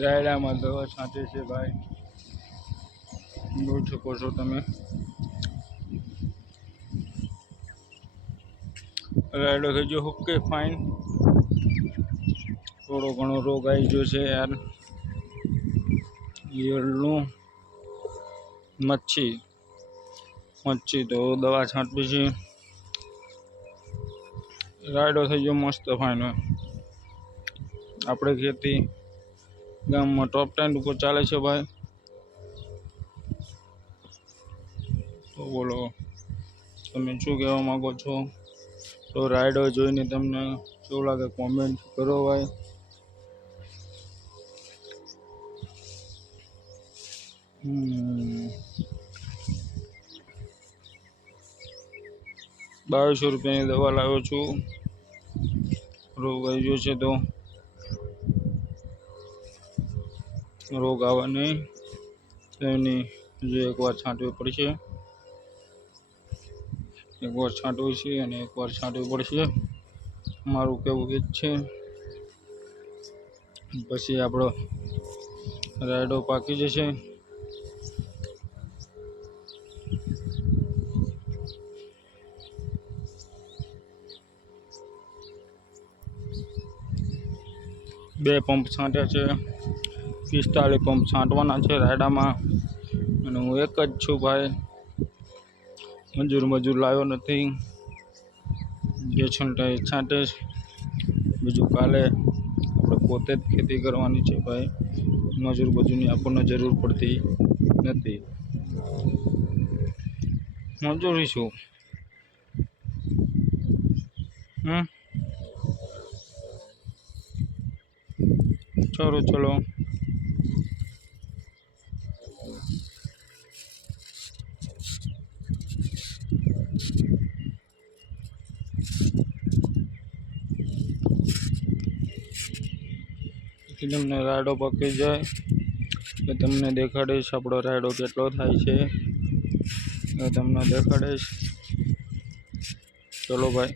રાયડામાં દવા છાંટે છે ભાઈ, જોઈ શકો છો તમે। રાયડો થઈ ગયો ઓકે ફાઇન। થોડો ઘણો રોગ આવી ગયો છે યાર, ઈયળનું મચ્છી તો દવા છાંટવી છે। રાયડો થઈ ગયો મસ્ત ફાઇન। આપણે ખેતી ગામમાં ટોપ 10 ઉપર ચાલે છે ભાઈ। તો બોલો તમે શું કહેવા માંગો છો? તો રાયડો જોઈને તમને શું લાગે કોમેન્ટ કરો ભાઈ। 2200 રૂપિયાની દવા લાવ્યો છું। રોગ આવી ગયો છે તો રોગ આવે નહીં એની જે એકવાર છાંટવી પડશે, એકવાર છાંટવું છે અને એકવાર છાંટવી પડશે, મારું કહેવું એ જ છે। પછી આપણો રાયડો પાકી જશે। બે પંપ છાંટ્યા છે, 45 પંપ છાંટવાના છે રાયડામાં, અને હું એક જ છું ભાઈ, મજૂર લાવ્યો નથી। જે છંટાય છાંટે, બીજું કાલે આપણે પોતે જ ખેતી કરવાની છે ભાઈ, મજૂરની આપણને જરૂર પડતી નથી। મજૂરી શું ચલો તમને રાયડો પકી જાય તો તમને દેખાડીશ આપણો રાયડો કેટલો થાય છે, તમને દેખાડીશ। ચલો ભાઈ।